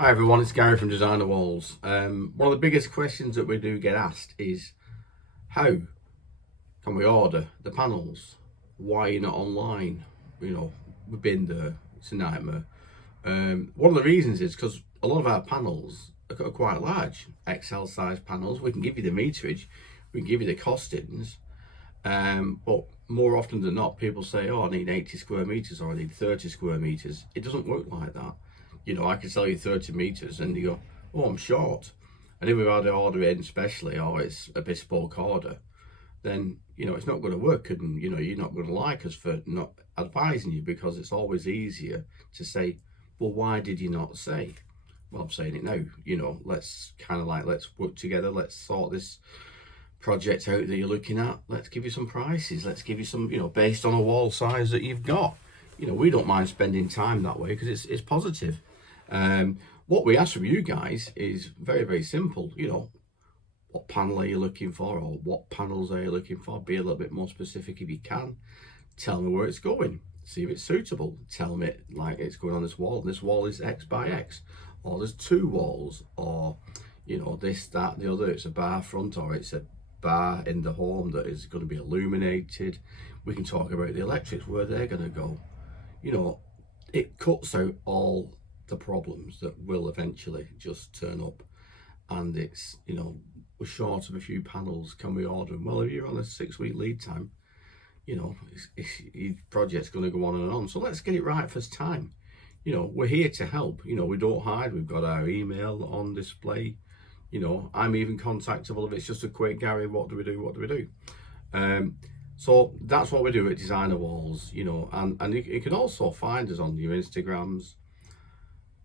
Hi everyone, it's Gary from Designer Walls. One of the biggest questions that we do get asked is how can we order the panels? Why are you not online? You know, we've been there, it's a nightmare. One of the reasons is because a lot of our panels are quite large, XL size panels. We can give you the meterage, we can give you the costings, but more often than not, people say, oh, I need 80 square meters or I need 30 square meters. It doesn't work like that. You know, I can sell you 30 meters and you go, oh, I'm short. And if we've had an order in specially, or it's a bespoke order, then, you know, it's not going to work. And, you know, you're not going to like us for not advising you, because it's always easier to say, well, why did you not say? Well, I'm saying it now. You know, let's work together. Let's sort this project out that you're looking at. Let's give you some prices. Let's give you some, you know, based on a wall size that you've got. You know, we don't mind spending time that way because it's positive. What we ask from you guys is very, very simple. You know, what panel are you looking for, or what panels are you looking for? Be a little bit more specific if you can. Tell me where it's going. See if it's suitable. Tell me, like, it's going on this wall, and this wall is X by X, or there's two walls, or, you know, this, that, the other. It's a bar front, or it's a bar in the home that is going to be illuminated. We can talk about the electrics, where they're going to go. You know, it cuts out all the problems that will eventually just turn up, and it's, you know, we're short of a few panels, can we order them? Well, if you're on a 6-week lead time, you know, your project's going to go on and on. So let's get it right first time. You know, we're here to help. You know, we don't hide. We've got our email on display. You know, I'm even contactable if it's just a quick, Gary, what do we do, what do we do? So that's what we do at Designer Walls, you know, and you can also find us on your Instagrams,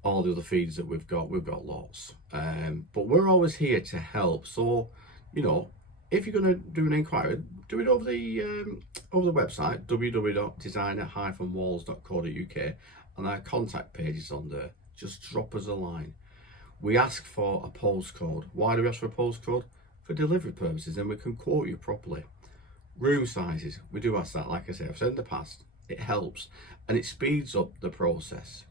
all the other feeds that we've got lots. But we're always here to help. So, you know, if you're going to do an inquiry, do it over the website, www.designer-walls.co.uk, and our contact page is on there. Just drop us a line. We ask for a postcode. Why do we ask for a postcode? For delivery purposes, then we can quote you properly. Room sizes, we do ask that. Like I say, I've said in the past, it helps and it speeds up the process.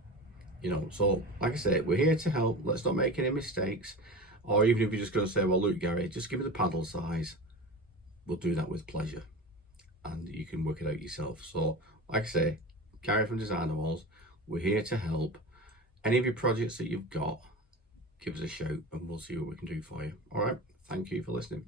You know, so like I say, we're here to help. Let's not make any mistakes. Or even if you're just going to say, well, look, Gary, just give me the panel size, we'll do that with pleasure, and you can work it out yourself. So like I say, Gary from Designer Walls, we're here to help. Any of your projects that you've got, give us a shout and we'll see what we can do for you. All right, thank you for listening.